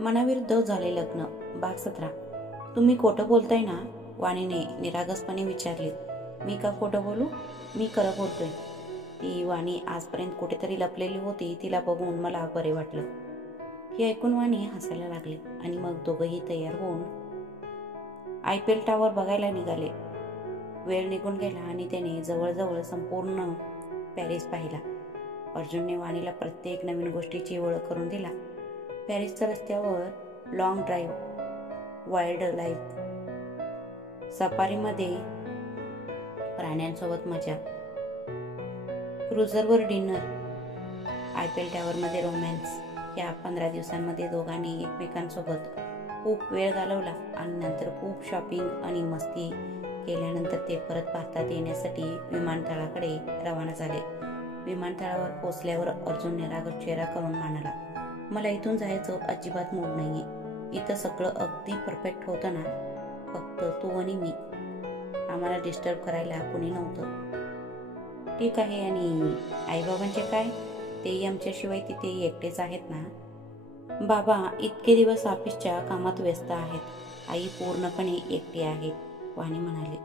मनाविरुद्ध झाले लग्न. भाग 17. तुम्ही खोटं बोलताय ना? वाणीने निरागसपणे विचारले. मी का खोटं बोलू? मी खरं बोलतोय. ती वाणी आजपर्यंत कुठेतरी लपलेली होती. तिला बघून मला बरे वाटलं. हे ऐकून वाणी हसायला लागली आणि मग दोघंही तयार होऊन आयफेल टावर बघायला निघाले. वेळ निघून गेला आणि त्याने जवळजवळ संपूर्ण पॅरिस पाहिला. अर्जुनने वाणीला प्रत्येक नवीन गोष्टीची ओळख करून दिला. पॅरिसच्या रस्त्यावर लॉंग ड्राईव्ह, वाईल्ड लाईफ, सफारीमध्ये प्राण्यांसोबत मजा, क्रुझरवर डिनर, आयफेल टावरमध्ये रोमॅन्स. या 15 दिवसांमध्ये दोघांनी एकमेकांसोबत खूप वेळ घालवला आणि नंतर खूप शॉपिंग आणि मस्ती केल्यानंतर ते परत भारतात येण्यासाठी विमानतळाकडे रवाना झाले. विमानतळावर पोहोचल्यावर अर्जुन निरागस चेहरा करून म्हणाला, मला इथून जायचं अजिबात मूड नाहीये. इथं सगळं अगदी परफेक्ट होतं ना, फक्त तू आणि मी. आम्हाला डिस्टर्ब करायला कोणी नव्हतं. ठीक आहे, आणि आईबाबांचे काय? तेही आमच्याशिवाय तिथे एकटेच आहेत ना? बाबा इतके दिवस ऑफिसच्या कामात व्यस्त आहेत. आई पूर्णपणे एकटी आहे, वाणी म्हणाली.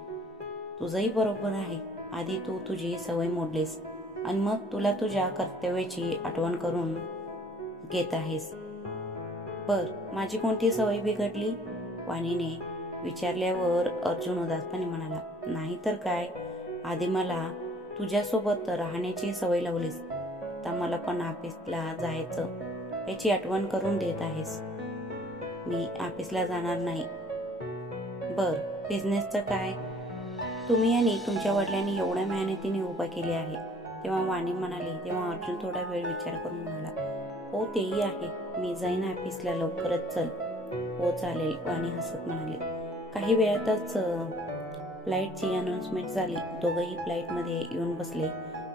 तुझंही बरोबर आहे. आधी तू तुझी सवय मोडलीस आणि मग तुला तुझ्या कर्तव्याची आठवण करून घेत आहेस. बर, माझी कोणती सवय बिघडली? वाणीने विचारल्यावर अर्जुन उदासपणे म्हणाला, नाही तर काय. आधी मला तुझ्यासोबत राहण्याची सवय लावलीस. आता मला पण ऑफिसला जायचं याची आठवण करून देत आहेस. मी ऑफिसला जाणार नाही. बर, बिझनेसचं काय? तुम्ही आणि तुमच्या वडिलांनी एवढ्या मेहनतीने उभा केली आहे. तेव्हा वाणी म्हणाली. तेव्हा अर्जुन थोडा वेळ विचार करून म्हणाला, हो तेही आहे. मी जाईन ऑफिसला लवकरच. चल. हो चालेल, वाणी हसत म्हणाली. काही वेळातच फ्लाईटची अनाउन्समेंट झाली. दोघंही फ्लाईटमध्ये येऊन बसले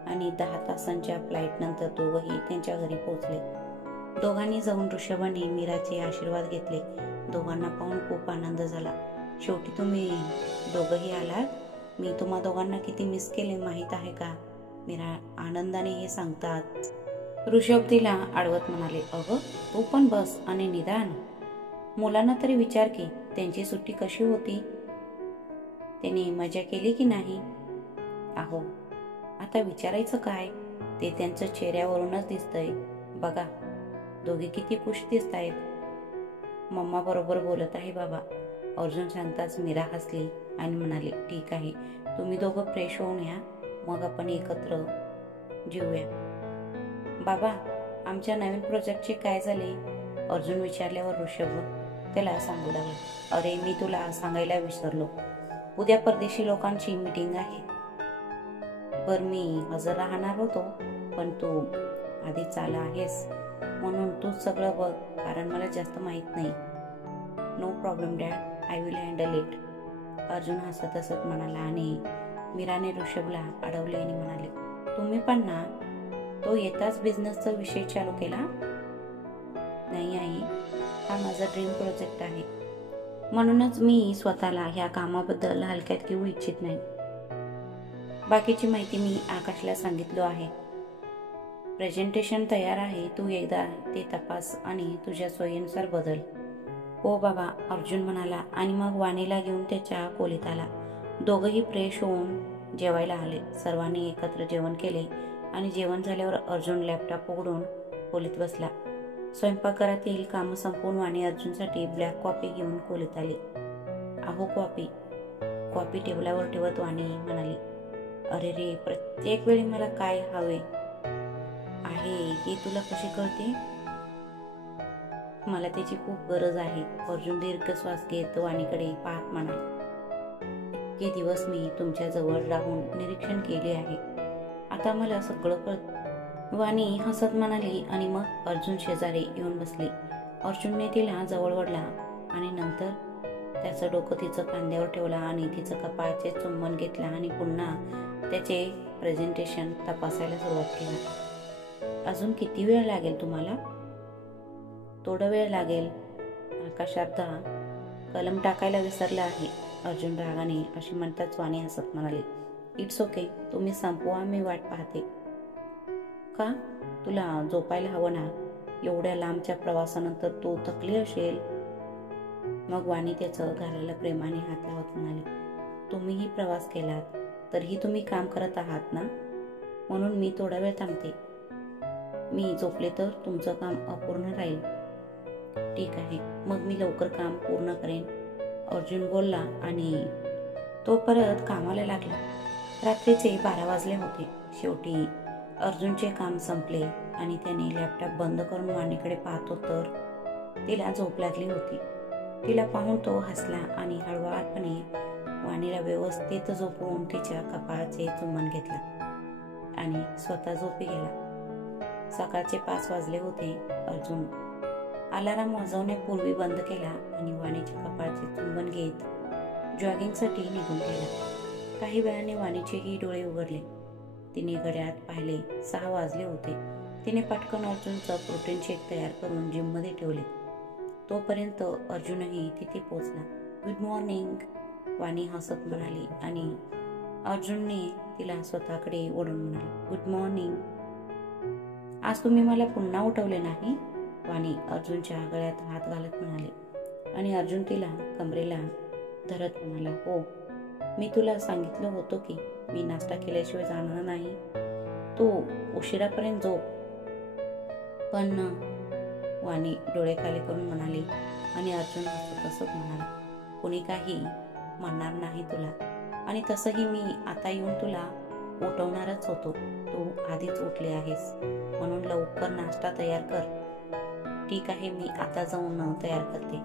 आणि 10 तासांच्या फ्लाईट नंतर दोघंही त्यांच्या घरी पोहोचले. दोघांनी जाऊन ऋषभ आणि मीराचे आशीर्वाद घेतले. दोघांना पाहून खूप आनंद झाला. शेवटी तुम्ही दोघंही आलात. मी तुम्हा दोघांना किती मिस केले माहीत आहे का? मीरा आनंदाने हे सांगतात ऋषभ तिला आडवत म्हणाले, अगं तू पण बस आणि निदान मुलांना तरी विचार की त्यांची सुट्टी कशी होती, त्यांनी मजा केली की नाही. अहो आता विचारायचं काय, ते त्यांच्या चेहऱ्यावरूनच दिसतंय. बघा दोघे किती खुश दिसत आहेत. मम्मा बरोबर बोलत आहे बाबा. अर्जुन सांगताच मीरा हसली आणि म्हणाली, ठीक आहे, तुम्ही दोघं फ्रेश होऊन या, मग आपण एकत्र जेऊया. बाबा आमच्या नवीन प्रोजेक्टचे काय झाले? अर्जुन विचारल्यावर ऋषभ त्याला सांगू लागला, अरे मी तुला सांगायला विसरलो. उद्या परदेशी लोकांची मीटिंग आहे. बर, मी हजर राहणार होतो, पण तू आधीच आला आहेस म्हणून तूच सगळं बघ, कारण मला जास्त माहित नाही. No problem dad, I will handle it. Arjun हसत हसत म्हणाला आणि मीराने ऋषभला अडवले आणि म्हणाले, तुम्ही पण ना? तो येताच बिझनेसचा विषय चालू केला. नाही आई, हा माझा ड्रीम प्रोजेक्ट आहे, म्हणूनच मी स्वतःला ह्या कामाबद्दल हलक्यात घेऊ इच्छित नाही. बाकीची माहिती मी आकाशला सांगितलं आहे. प्रेझेंटेशन तयार आहे. तू एकदा ते तपास आणि तुझ्या सोयीनुसार बदल. हो बाबा, अर्जुन म्हणाला आणि मग वाणीला घेऊन त्याच्या खोलीत आला. दोघंही फ्रेश होऊन जेवायला आले. सर्वांनी एकत्र जेवण केले आणि जेवण झाल्यावर अर्जुन लॅपटॉप उघडून खोलीत बसला. स्वयंपाकघरातील कामं संपवून वाणी अर्जुनसाठी ब्लॅक कॉफी घेऊन खोलीत आली. अहो कॉफी. कॉफी टेबलावर ठेवत वाणी म्हणाली, अरे रे, प्रत्येक वेळी मला काय हवे आहे हे तुला कशी कळते? मला त्याची खूप गरज आहे. अर्जुन दीर्घ श्वास घेत वाणीकडे पाहत म्हणाला, इतके दिवस मी तुमच्या जवळ राहून निरीक्षण केले आहे. आता मला सगळं कळतं. वाणी हसत म्हणाली आणि मग अर्जुन शेजारी येऊन बसली. अर्जुनने तिला जवळ ओढला आणि नंतर त्याचं डोकं तिचं खांद्यावर ठेवला आणि तिचं कपाळाचे चुंबन घेतला आणि पुन्हा त्याचे प्रेझेंटेशन तपासायला सुरुवात केला. अजून किती वेळ लागेल तुम्हाला? थोडा वेळ लागेल. आकाश अर्धा कलम टाकायला विसरला आहे. अर्जुन रागाने अशी म्हणताच वाणी हसत म्हणाली, इट्स ओके, तुम्ही संपवा, मी वाट पाहते. का? तुला झोपायला हवं ना? एवढ्या लांबच्या प्रवासानंतर तो थकली असेल. मग वाणी त्याचं गालाला प्रेमाने हात लावत म्हणाली, तुम्हीही प्रवास केलात तरीही तुम्ही काम करत आहात ना, म्हणून मी थोडा वेळ थांबते. मी झोपले तर तुमचं काम अपूर्ण राहील. ठीक आहे, मग मी लवकर काम पूर्ण करेन, अर्जुन बोलला आणि तो परत कामाला लागला. रात्रीचे 12 वाजले होते. शेवटी अर्जुनचे काम संपले आणि त्याने लॅपटॉप बंद करून वाणीकडे पाहतो तर तिला झोप लागली होती. तिला पाहून तो हसला आणि हळुवारपणे वाणीला व्यवस्थित झोपवून तिच्या कपाळाचे चुंबन घेतला आणि स्वतः झोपी गेला. सकाळचे 5 वाजले होते. अर्जुन अलाराम वाजवण्यापूर्वी बंद केला आणि वाणीच्या कपाळाचे चुंबन घेत जॉगिंगसाठी निघून गेला. काही वेळाने वाणीचेही डोळे उघडले. तिने घड्याळात पाहिले, 6 वाजले होते. तिने पटकन अर्जुनचं प्रोटीन शेक तयार करून जिममध्ये ठेवले. तोपर्यंत अर्जुनही तिथे पोहोचला. गुड मॉर्निंग, वाणी हसत म्हणाली आणि अर्जुनने तिला स्वतःकडे ओढून म्हणाले, गुड मॉर्निंग. आज तुम्ही मला पुन्हा उठवले नाही, वाणी अर्जुनच्या गळ्यात हात घालत म्हणाली आणि अर्जुन तिला कमरेला धरत म्हणाला, हो, मी तुला सांगितलं होतं की मी नाश्ता केल्याशिवाय जाणार नाही. तू उशिरापर्यंत झोप. पण वाणी डोळे खाली करून म्हणाली आणि अर्जुन हसत म्हणाला, कोणी काही म्हणणार नाही तुला, आणि तसंही मी आता येऊन तुला उठवणारच होतो. तू आधीच उठले आहेस म्हणून लवकर नाश्ता तयार कर. ठीक आहे, मी आता जाऊन तयार करते.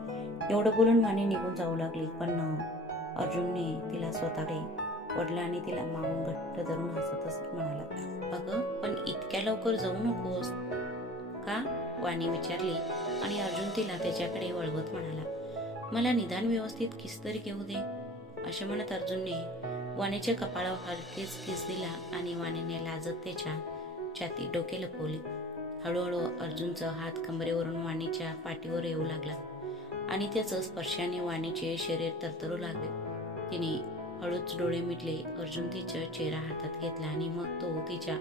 एवढं बोलून वाणी निघून जाऊ लागली. पण अर्जुनने तिला स्वतःकडे ओढलं आणि तिला मागून घट्ट धरून हसत म्हणाला, अगं पण इतक्या लवकर जाऊ नकोस का, वाणी विचारली आणि अर्जुन तिला त्याच्याकडे वळवत म्हणाला, मला निदान व्यवस्थित किस तरी घेऊ दे. असे म्हणत अर्जुनने वाणीच्या कपाळावर हलकेच किस दिला आणि वाणीने लाजत त्याच्या छातीत डोके लपवले. हळूहळू अर्जुनचा हात कमरेवरून वाणीच्या पाठीवर येऊ लागला आणि त्याचं स्पर्शाने वाणीचे शरीर तरतरू लागले. तिने हळूच डोळे मिटले. अर्जुन तिचा चेहरा हातात घेतला आणि मग तो तिच्या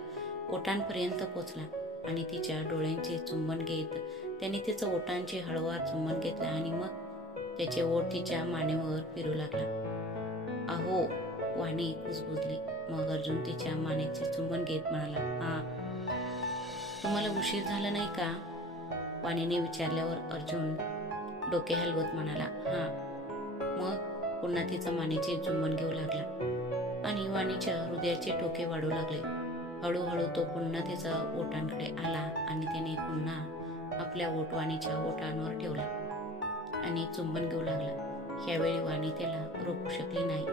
ओठांपर्यंत पोचला आणि तिच्या डोळ्यांचे चुंबन घेत त्याने तिचं ओठांचे हळूवार चुंबन घेतलं आणि मग त्याचे ओठ तिच्या मानेवर फिरू लागला. अहो, वाणी कुजबुजली. मग अर्जुन तिच्या मानेचे चुंबन घेत म्हणाला, हा, तुम्हाला उशीर झाला नाही का, वाणीने विचारल्यावर अर्जुन डोके हलवत म्हणाला, हा. मग पुन्हा तिचा मानेचे चुंबन घेऊ लागला आणि वाणीच्या हृदयाचे ठोके वाढू लागले. हळूहळू तो पुन्हा तिचा ओठांकडे आला आणि त्याने पुन्हा आपल्या ओठ वाणीच्या ओठांवर ठेवला आणि चुंबन घेऊ लागला. यावेळी वाणी त्याला रोखू शकली नाही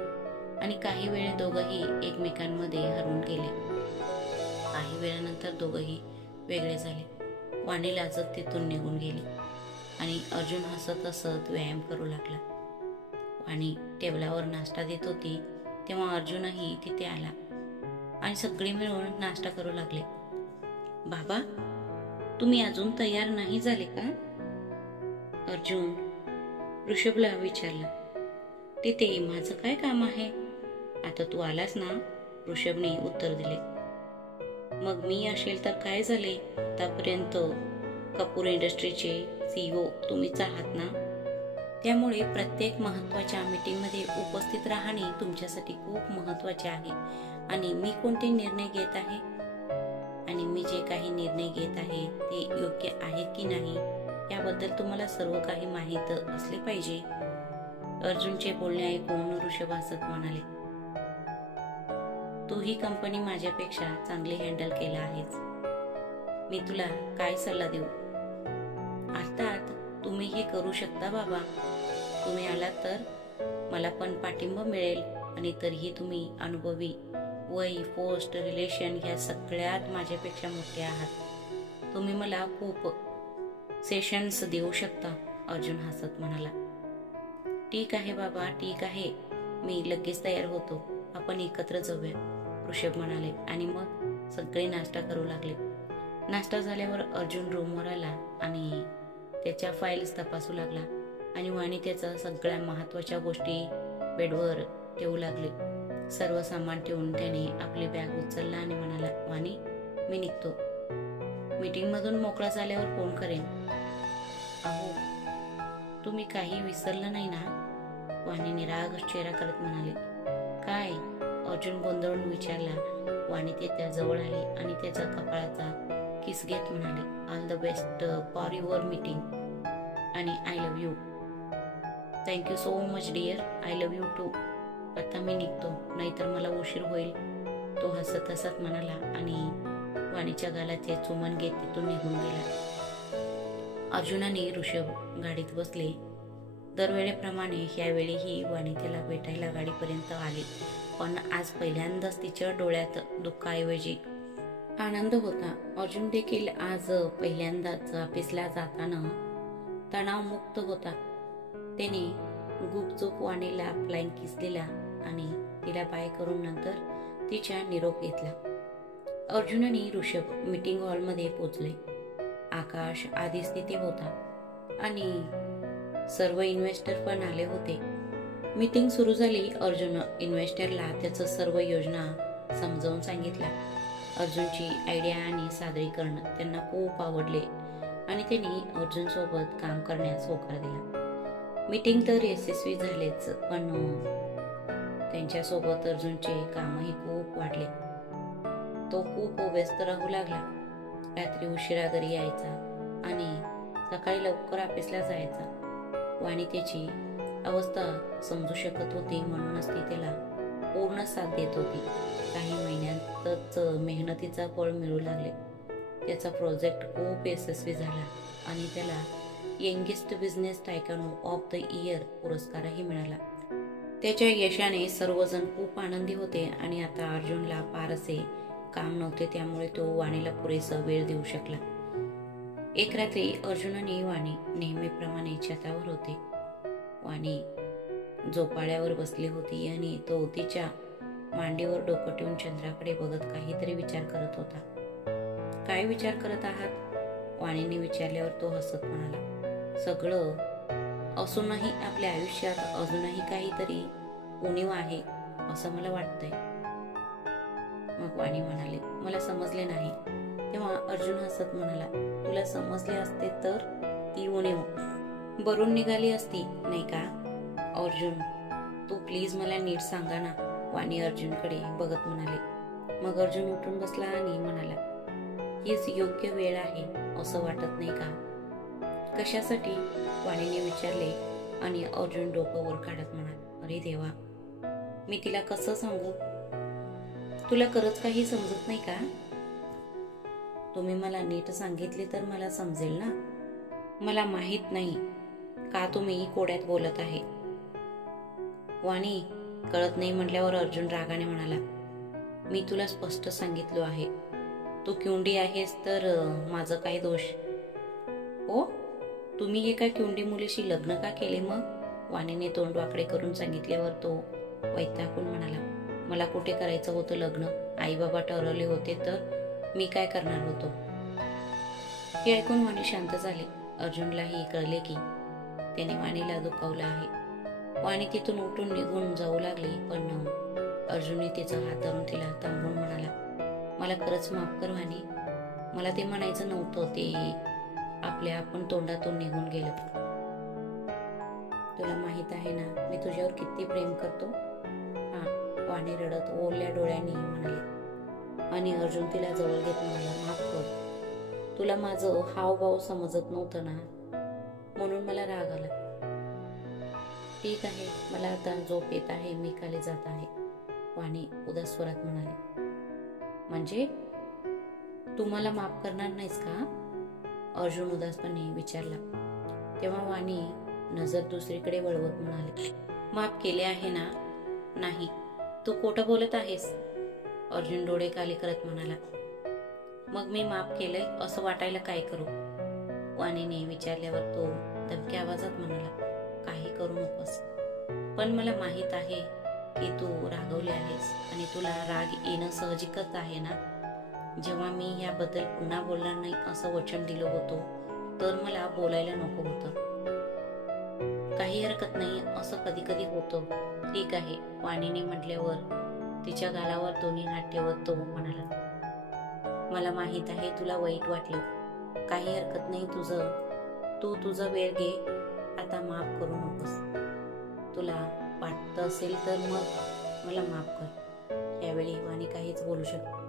आणि काही वेळ दोघंही एकमेकांमध्ये हरवून गेले. काही वेळानंतर दोघंही वेगळे झाले. वाणी लाजत तिथून निघून गेली आणि अर्जुन हसत हसत व्यायाम करू लागला. वाणी टेबलावर नाश्ता देत होती तेव्हा अर्जुनही तिथे आला आणि सगळे मिळून नाश्ता करू लागले. बाबा, तुम्ही अजून तयार नाही झाले का, अर्जुन ऋषभला विचारलं. तिथे माझं काय काम आहे, आता तू आलास ना, ऋषभने उत्तर दिले. मग मी असेल तर काय झाले, आतापर्यंत कपूर इंडस्ट्रीचे CEO तुम्हीच आहात ना, त्यामुळे प्रत्येक महत्त्वाच्या मीटिंगमध्ये उपस्थित राहणे तुमच्यासाठी खूप महत्त्वाचे आहे. आणि मी कोणते निर्णय घेत आहे आणि मी जे काही निर्णय घेत आहे ते योग्य आहेत की नाही याबद्दल तुम्हाला सर्व काही माहीत असले पाहिजे. अर्जुनचे बोलणे ऐकून ऋषभ हसत म्हणाले, तू ही कंपनी माझ्यापेक्षा चांगली हँडल केला आहेस. मी तुला काय सल्ला देऊ. अर्थात तुम्ही हे करू शकता बाबा. तुम्ही आलात तर मला पण पाठिंबा मिळेल आणि तरीही तुम्ही अनुभवी, वय, पोस्ट, रिलेशन ह्या सगळ्यात माझ्यापेक्षा मोठे आहात. तुम्ही मला खूप सेशन्स देऊ शकता, अर्जुन हसत म्हणाला. ठीक आहे बाबा, ठीक आहे, मी लगेच तयार होतो, आपण एकत्र जाऊया, ऋषभ म्हणाले आणि मग सगळे नाश्ता करू लागले. नाश्ता झाल्यावर अर्जुन रूमवर आला आणि त्याच्या फाईल्स तपासू लागला आणि वाणी त्याच्या सगळ्या महत्त्वाच्या गोष्टी बेडवर ठेवू लागले. सर्व सामान ठेवून त्याने आपली बॅग उचलला आणि म्हणाला, वाणी, मी निघतो. मीटिंगमधून मोकळा झाल्यावर फोन करेन. अहो, तुम्ही काही विसरलं नाही ना? वाणी निराग चेहरा करत म्हणाले. काय? अर्जुन गोंधळून विचारला. वाणी त्याच्या जवळ आली आणि त्याच्या कपाळाचा किस घेत म्हणाले, all the best for your meeting आणि I love you. Thank you so much dear, I love you too. आता मी निघतो, नाहीतर मला उशीर होईल, तो हसत हसत म्हणाला आणि वाणीच्या गालाचे चुंबन घेत तिथून निघून गेला. अर्जुन आणि ऋषभ गाडीत बसले. दरवेळेप्रमाणे ह्यावेळीही वाणी त्याला भेटायला गाडीपर्यंत आली, पण आज पहिल्यांदाच तिच्या डोळ्यात दुःखाऐवजी आनंद होता. अर्जुन देखील आज पहिल्यांदाच ऑफिसला जाताना तणावमुक्त होता. त्याने गुपचूप वाणीला फ्लाइंग किस दिला आणि तिला बाय करून नंतर तिच्या निरोप घेतला. अर्जुन आणि ऋषभ मीटिंग हॉलमध्ये पोचले. आकाश आधीच तिथे होता आणि सर्व इन्व्हेस्टर पण आले होते. मीटिंग सुरू झाली. अर्जुन इन्व्हेस्टरला त्याचं सर्व योजना समजावून सांगितल्या. अर्जुनची आयडिया आणि सादरीकरण त्यांना खूप आवडले आणि त्यांनी अर्जुन सोबत काम करण्यास होकार दिला. मीटिंग तर यशस्वी झालेच, पण त्यांच्यासोबत अर्जुनचे कामही खूप वाढले. तो खूप व्यस्त राहू लागला. रात्री उशिरा घरी यायचा आणि सकाळी लवकर ऑफिसला जायचा. वाणी त्याची अवस्था समजू शकत होती, म्हणूनच ती त्याला पूर्ण साथ देत होती. काही महिन्यातच मेहनतीचा फळ मिळू लागले. त्याचा प्रोजेक्ट खूप यशस्वी झाला आणि त्याला youngest business Taycan of the year पुरस्कारही मिळाला. त्याच्या यशाने सर्वजण खूप आनंदी होते आणि आता अर्जुनला फारसे काम नव्हते, त्यामुळे तो वाणीला पुरेसा वेळ देऊ शकला. एक रात्री अर्जुन आणि वाणी नेहमीप्रमाणे छतावर होते. वाणी झोपाळ्यावर बसली होती आणि तो तिच्या मांडीवर डोकं ठेवून चंद्राकडे बघत काहीतरी विचार करत होता. काय विचार करत आहात? वाणीने विचारल्यावर तो हसत म्हणाला, सगळं असूनही आपल्या आयुष्यात अजूनही काहीतरी उणीव आहे असं मला वाटतंय. मग वाणी म्हणाली, मला समजले नाही. तेव्हा अर्जुन हसत म्हणाला, तुला समजले असते तर ती उणीव भरून निघाली असती, नाही का? अर्जुन, तू प्लीज मला नीट सांगा ना, वाणी अर्जुनकडे बघत म्हणाले. मग अर्जुन उठून बसला आणि म्हणाला, हीच योग्य वेळ आहे असं वाटत नाही का? कशासाठी? वाणीने विचारले आणि अर्जुन डोकं वर काढत म्हणाला, अरे देवा, मी तिला कसं सांगू? तुला खरंच काही समजत नाही का? तुम्ही मला नीट सांगितले तर मला समजेल ना. मला माहित नाही का तुम्ही कोड्यात बोलत आहे. वाणी, कळत नाही म्हटल्यावर अर्जुन रागाने म्हणाला, मी तुला स्पष्ट सांगितलं आहे, तू किवंडी आहेस तर माझं काय दोष? हो, तुम्ही एका किवंडी मुलीशी लग्न का केले मग? वाणीने तोंड वाकडे करून सांगितल्यावर तो वैतागून म्हणाला, मला कुठे करायचं होतं लग्न? आई बाबा ठरवले होते तर मी काय करणार होतो? हे ऐकून वाणी शांत झाली. अर्जुनलाही कळले की त्याने वाणीला दुखावलं आहे. वाणी तिथून उठून निघून जाऊ लागली, पण अर्जुनने तिचा हात धरून तिला थांबवून म्हणाला, मला खरंच माफ कर वाणी, मला ते म्हणायचं नव्हतं, ते आपल्या आपण तोंडातून निघून गेलं. तुला माहित आहे ना मी तुझ्यावर किती प्रेम करतो. वाणी रडत ओल्या डोळ्यांनी म्हणाली आणि अर्जुन तिला जवळ घेत म्हणाला, माफ कर, तुला माझं हावभाव समजत नव्हतं ना, म्हणून मला राग आला. ठीक आहे, मला आता झोप येत आहे, मी खाली जात आहे, वाणी उदास स्वरात म्हणाली. म्हणजे तू मला माफ करणार नाहीस का? अर्जुन उदासपणे विचारला. तेव्हा वाणी नजर दुसरीकडे वळवत म्हणाली, माफ केले आहे ना? नाही, तू खोटं बोलत आहेस. अर्जुन डोळे खाली करत म्हणाला, मग मी माफ केलंय असं वाटायला काय करू? वाणीने विचारल्यावर तो दबक्या आवाजात म्हणाला, काही करू नकोस, पण मला माहित आहे की तू रागवली आहेस आणि तुला राग येणं साहजिकच आहे ना. जेव्हा मी याबद्दल पुन्हा बोलणार नाही असं वचन दिलं होतं तर मला बोलायला नको होतं. काही हरकत नाही, असं कधी कधी होतं. ठीक आहे, वाणीने म्हटल्यावर तिच्या गालावर दोन्ही हात ठेवत तो म्हणाला, मला माहित आहे तुला वाईट वाटलं, काही हरकत नाही, तू तुझा वेळ घे, आता माफ करू नकोस. तुला वाटत असेल तर मग मला माफ कर. यावेळी वाणी काहीच बोलू शकत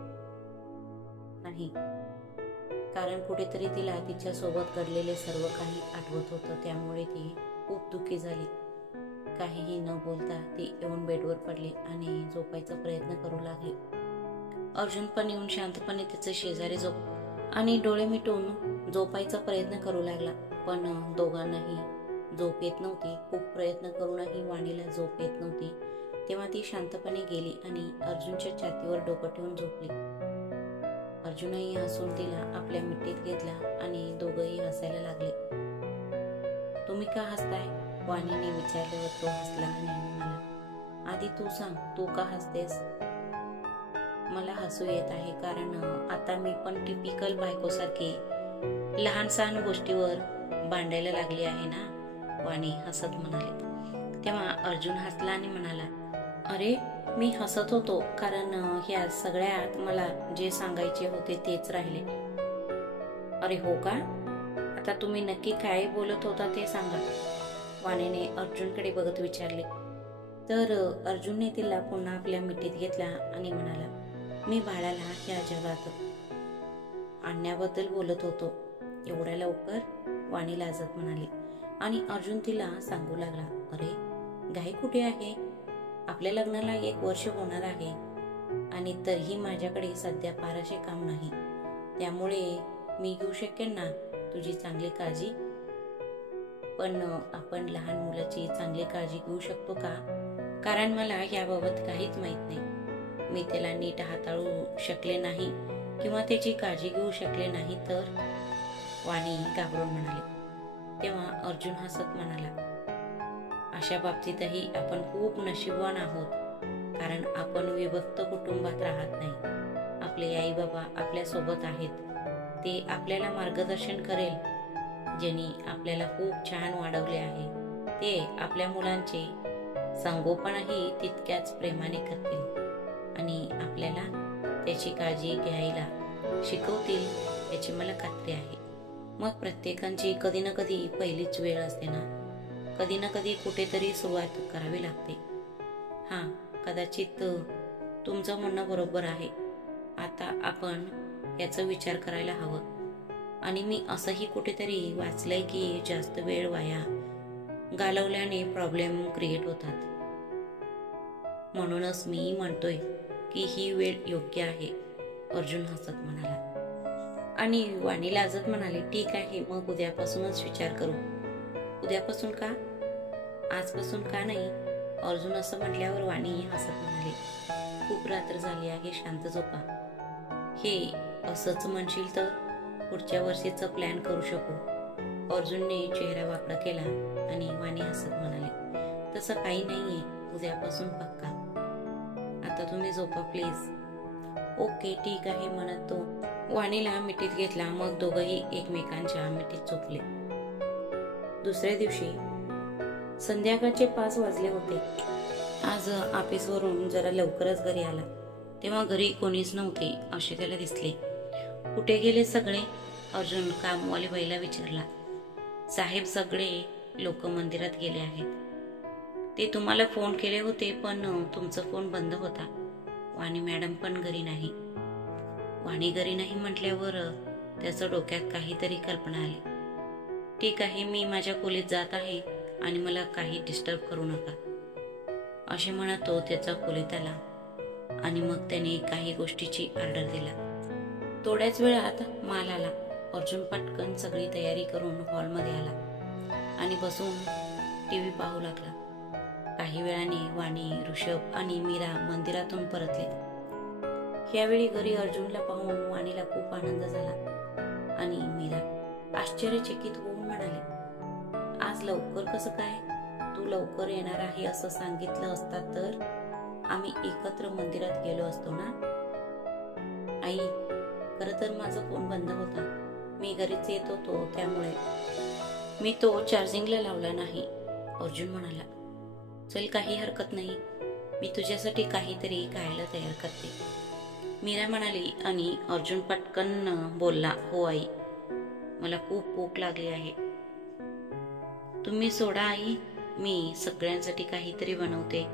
नाही, कारण कुठेतरी तिला तिच्या सोबत घडलेले सर्व काही आठवत होतं. त्यामुळे ती खूप दुःखी झाली. काहीही न बोलता ती येऊन बेडवर पडली आणि झोपायचा प्रयत्न करू लागली. अर्जुन पण येऊन शांतपणे तिचे शेजारी झोप आणि डोळे मिटून झोपायचा प्रयत्न करू लागला. पण दोघांनाही झोप येत नव्हती. खूप प्रयत्न करूनही वाणीला झोप येत नव्हती. तेव्हा ती शांतपणे गेली आणि अर्जुनच्या छातीवर डोकं ठेवून झोपली. अर्जुनही हसून तिला आपल्या मिठीत घेतला आणि दोघंही हसायला लागले. तुम्ही का हसताय? वाणीने विचारल्यावर तो हसला आणि म्हणाला, आधी तू सांग, तू का हसतेस? मला हसू येत आहे कारण आता मी पण टिपिकल बायकोसारखी लहान सहान गोष्टीवर भांडायला लागली आहे ना, वाणी हसत म्हणाली. तेव्हा अर्जुन हसला आणि म्हणाला, अरे मी हसत होतो कारण ह्या सगळ्यात मला जे सांगायचे होते तेच राहिले. अरे हो का? आता तुम्ही नक्की काय बोलत होता ते सांगा, वाणीने अर्जुनकडे बघत विचारले. तर अर्जुनने तिला पुन्हा आपल्या मिठीत घेतला आणि म्हणाला, मी बाळाला ह्या जगात आणण्याबद्दल बोलत होतो. एवढ्या लवकर? वाणी लाजत म्हणाली. आणि अर्जुन तिला सांगू लागला, अरे घाई कुठे आहे? आपल्या लग्नाला 1 वर्ष होणार आहे आणि तरीही माझ्याकडे सध्या फारसे काम नाही. त्यामुळे मी घेऊ शकेन ना तुझी चांगली काळजी. पण आपण लहान मुलाची चांगली काळजी घेऊ शकतो का? कारण मला याबाबत काहीच माहित नाही. मी त्याला नीट हाताळू शकले नाही किंवा त्याची काळजी घेऊ शकले नाही तर, वाणी घाबरून म्हणाली. तेव्हा अर्जुन हसत म्हणाला, अशा बाबतीतही आपण खूप नशीबवान आहोत, कारण आपण विभक्त कुटुंबात राहत नाही. आपले आई बाबा आपल्या सोबत आहेत. ते आपल्याला मार्गदर्शन करेल. ज्यांनी आपल्याला खूप छान वाढवले आहे ते आपल्या मुलांचे संगोपनही तितक्याच प्रेमाने करतील आणि आपल्याला त्याची काळजी घ्यायला शिकवतील याची मला खात्री आहे. मग प्रत्येकाची कधी ना कधी पहिलीच वेळ असते ना, कधी ना कधी कुठेतरी सुरुवात करावी लागते. हां, कदाचित तुमचं म्हणणं बरोबर आहे. आता आपण याचा विचार करायला हवं. आणि मी असंही कुठेतरी वाचलंय की जास्त वेळ वाया घालवल्याने प्रॉब्लेम क्रिएट होतात. म्हणूनच मी म्हणतोय की ही वेळ योग्य आहे, अर्जुन हसत म्हणाला. आणि वाणी लाजत म्हणाली, ठीक आहे, मग उद्यापासूनच विचार करू. उद्यापासून का? आजपासून का नाही? अर्जुन असं म्हटल्यावर वाणी हसत म्हणाली, खूप रात्र झाली आहे, शांत झोपा. हे असंच म्हणशील तर पुढच्या वर्षीचा प्लॅन करू शकू. अर्जुनने चेहरा वाकडा केला आणि वाणी हसत म्हणाली, तसं काही नाहीये, उद्यापासून पक्का. आता तुम्ही झोपा प्लीज. ओके ठीक आहे म्हणत तो वाणीला मिठीत घेतला. मग दोघंही एकमेकांच्या मिठीत झोपले. दुसऱ्या दिवशी संध्याकाळचे 5 वाजले होते. आज ऑफिसवरून जरा लवकरच घरी आला. तेव्हा घरी कोणीच नव्हते असे त्याला दिसले. कुठे गेले सगळे? अर्जुन कामवाली बाईला विचारला. साहेब, सगळे लोक मंदिरात गेले आहेत. ते तुम्हाला फोन केले होते पण तुमचा फोन बंद होता. वाणी मॅडम पण घरी नाही. वाणी घरी नाही म्हटल्यावर त्याच्या डोक्यात काहीतरी कल्पना आली. ठीक आहे, मी माझ्या खोलीत जात आहे आणि मला काही डिस्टर्ब करू नका, असे म्हणत तो त्याच्या खोलीत आला आणि मग त्याने काही गोष्टीची ऑर्डर दिला. थोड्याच वेळात माल आला. अर्जुन पटकन सगळी तयारी करून हॉलमध्ये आला आणि बसून टीव्ही पाहू लागला. काही वेळाने वाणी, ऋषभ आणि मीरा मंदिरातून परतले. यावेळी घरी अर्जुनला पाहून वाणीला खूप आनंद झाला आणि मीरा आश्चर्यचकित होऊन म्हणाली, आज लवकर कसं काय? तू लवकर येणार आहे असं सांगितलं असतात तर आम्ही एकत्र मंदिरात गेलो असतो ना. आई, खरं तर माझा फोन बंद होता. मी घरीच येत होतो त्यामुळे मी तो चार्जिंगला लावला नाही, अर्जुन म्हणाला. चल, काही हरकत नाही, मी तुझ्यासाठी काहीतरी खायला तयार करते. मीरा म्हणाली आणि अर्जुन पटकन बोलला, हो आई, मला खूप भूक लागली आहे. तुम्ही सोडा आई, मी सगळ्यांसाठी काहीतरी बनवते.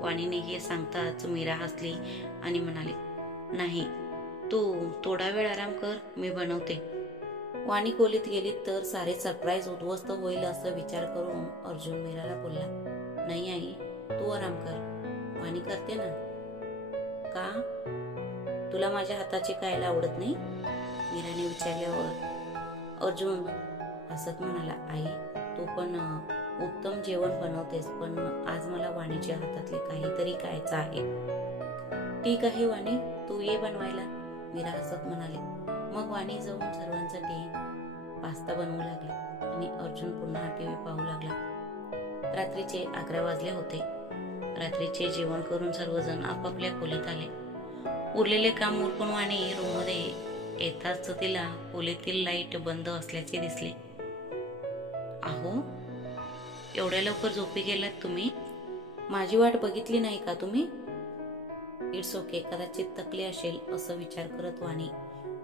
वाणीने हे सांगताच मीरा हसली आणि म्हणाली, नाही, तू थोडा वेळ आराम कर, मी बनवते. वाणी खोलीत गेली तर सारे सरप्राईज उद्ध्वस्त होईल असं विचार करून अर्जुन मीराला बोलला, नाही आई, तू आराम कर, वाणी करते ना. का? तुला माझ्या हाताचे खायला आवडत नाही? मीराने विचारल्यावर अर्जुन हसत म्हणाला, आई, तू पण उत्तम जेवण बनवतेस, पण आज मला वाणीच्या हातातले काहीतरी खायचं आहे. ठीक आहे वाणी, तू ये बनवायला, मीरा हसत म्हणाली. मग वाणी जाऊन सर्वांसाठी पास्ता बनवू लागली आणि अर्जुन पुन्हा टीव्ही पाहू लागला. रात्रीचे 11 वाजले होते. रात्रीचे जेवण करून सर्वजण आपापल्या खोलीत आले. उरलेले काम उरकून वाणी रूममध्ये येताच तिला खोलीतील लाईट बंद असल्याचे दिसले. अहो, एवढ्या लवकर झोपी गेलात तुम्ही? माझी वाट बघितली नाही का तुम्ही? इट्स ओके, कदाचित थकली असेल असं विचार करत वाणी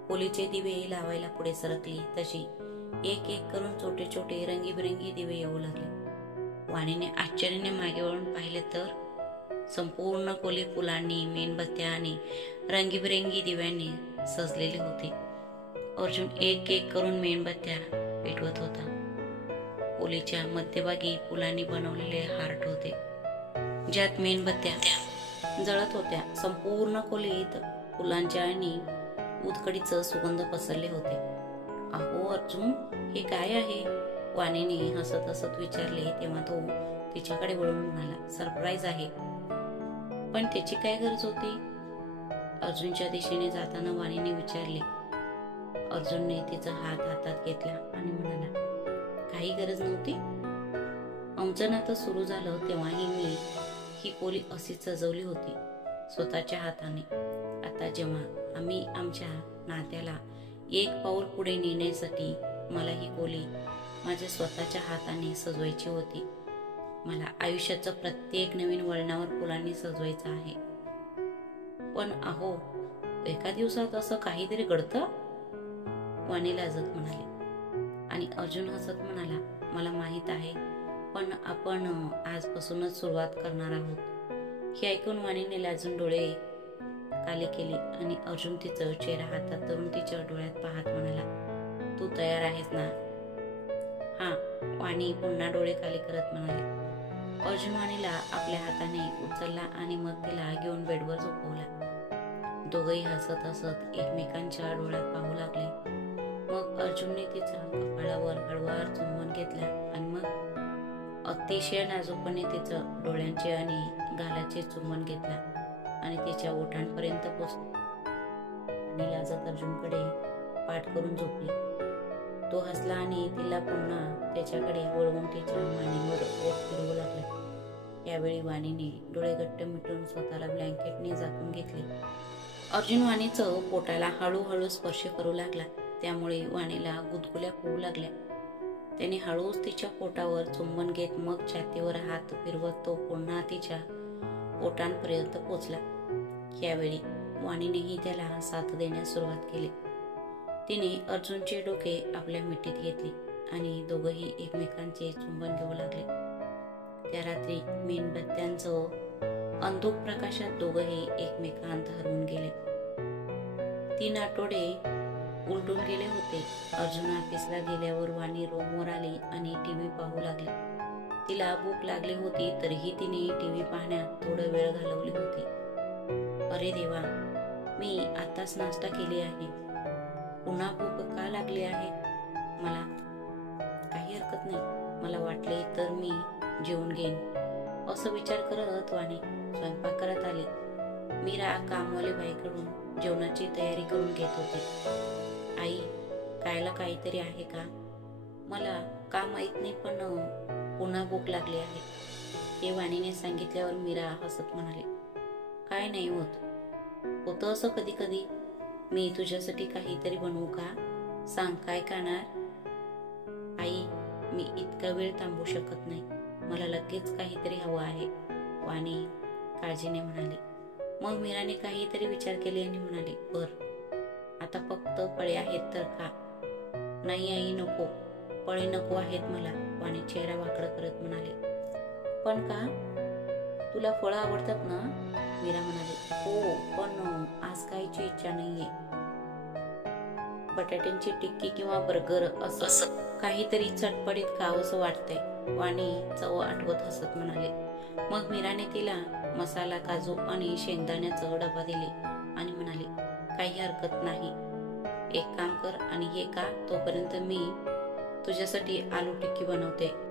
खोलीचे दिवे लावायला पुढे सरकली. तशी एक एक करून छोटे छोटे रंगीबिरंगी दिवे येऊ लागले. वाणीने आश्चर्याने मागे वळून पाहिले तर संपूर्ण खोली फुलांनी, मेणबत्त्या आणि रंगीबिरंगी दिव्यांनी सजलेली होती. अर्जुन एक एक करून मेणबत्त्या पेटवत होता. खोलीच्या मध्यभागी फुलांनी बनवलेले हार्ट होते, ज्यात मेणबत्त्या जळत होत्या. संपूर्ण खोलीत फुलांच्या आणि उदकडीचं सुगंध पसरले होते. अहो अर्जुन, हे काय आहे? वाणीने हसत हसत विचारले तेव्हा तो तिच्याकडे वळून म्हणाला, सरप्राईज आहे. पण त्याची काय गरज होती? अर्जुनच्या दिशेने जाताना वाणीने विचारले. अर्जुनने तिचा हात हातात घेतला आणि म्हणाला, काही गरज नव्हती. आमचं नातं सुरू झालं तेव्हाही मी ही खोली अशीच सजवली होती, स्वतःच्या हाताने. आता जेव्हा आम्ही आमच्या नात्याला एक पाऊल पुढे नेण्यासाठी मला ही खोली माझ्या स्वतःच्या हाताने सजवायची होती. मला आयुष्याचं प्रत्येक नवीन वळणावर फुलांनी सजवायचं आहे. पण अहो, एका दिवसात असं काहीतरी घडतं? वाणी लाजत म्हणाली. आणि अर्जुन हसत म्हणाला, मला माहित आहे, पण आपण आजपासूनच सुरुवात करणार आहोत. हे ऐकून वाणीने लाजून डोळे काले केली आणि अर्जुन तिचं चेहरा हातात धरून तिच्या डोळ्यात पाहत म्हणाला, तू तयार आहेस ना? हा, वाणी पुन्हा डोळे काले करत म्हणाली. अर्जुन वाणीला आपल्या हाताने उचलला आणि मग तिला घेऊन बेडवर झोपवला. दोघंही हसत हसत एकमेकांच्या डोळ्यात पाहू लागले. मग अर्जुनने तिच्या कपाळावर हळूवार चुंबन घेतला आणि मग अतिशय नाजूकपणे तिचं डोळ्यांचे आणि गालाचे चुंबन घेतला आणि तिच्या ओठांपर्यंत पोचला. आणि लाजत अर्जुनकडे पाठ करून झोपली. तो हसला आणि तिला पुन्हा त्याच्याकडे वळवून तिच्या मानेवर ओठ फिरवू लागला. यावेळी वाणीने डोळे घट्ट मिटून स्वतःला ब्लँकेटने झाकून घेतले. अर्जुन वाणीचं पोटाला हळूहळू स्पर्श करू लागला. त्यामुळे वाणीला गुदगुल्या होऊ लागल्या. त्याने हळूच तिच्या पोटावर चुंबन घेत मग छातीवर हात फिरवत तो पुन्हा तिच्या ओठांपर्यंत पोचला. यावेळी वाणीनेही त्याला साथ देण्यास सुरुवात केली. तिने अर्जुनचे डोके आपल्या मिठीत घेतली आणि दोघंही एकमेकांचे चुंबन घेऊ लागले. त्या रात्री मेणबत्त्यांचं अंधुक प्रकाशात दोघंही एकमेकांत हरवून गेले. 3 आठवडे उलटून गेले होते. अर्जुन ऑफिसला गेल्यावर वाणी रूमवर आली आणि टीव्ही पाहू लागली. तिला भूक लागली होती तरीही तिने टीव्ही पाहण्यात थोडा वेळ घालवली होती. अरे देवा, मी आताच नाश्ता केली आहे, पुन्हा भूक का लागली आहे मला? काही हरकत नाही, मला वाटले तर मी जेवून घेईन, असं विचार करत वाणी स्वयंपाक करत आली. मीरा कामवाली बाईकडून जेवणाची तयारी करून घेत होती. आई, खायला काहीतरी आहे का? मला का माहित नाही, पण पुन्हा भूक लागली आहे, हे वाणीने सांगितल्यावर मीरा हसत म्हणाली. काय नाही होतं असं कधी कधी. मी तुझ्यासाठी काहीतरी बनवू का? सांग, काय खाणार? आई, मी इतका वेळ थांबू शकत नाही, मला लगेच काहीतरी हवं आहे, वाणी काळजीने म्हणाली. मग मीराने काहीतरी विचार केले आणि म्हणाली, बर, आता फक्त फळे आहेत तर का? नाही आई, नको, फळे नको आहेत मला, वाणी चेहरा वाकडं करत म्हणाले. पण का? तुला फळं आवडतात ना? मीरा म्हणाली, हो, पण आज खायची इच्छा नाहीये. बटाट्यांची टिक्की किंवा बर्गर असं काहीतरी चटपटीत खावंसं वाटतंय, वाणी चव आठवत हसत म्हणाले. मग मीराने तिला मसाला, काजू आणि शेंगदाण्याचा डबा दिले आणि म्हणाली, काही हरकत नाही, एक काम कर आणि हे का, तोपर्यंत मी तुझ्यासाठी आलू टिक्की बनवते.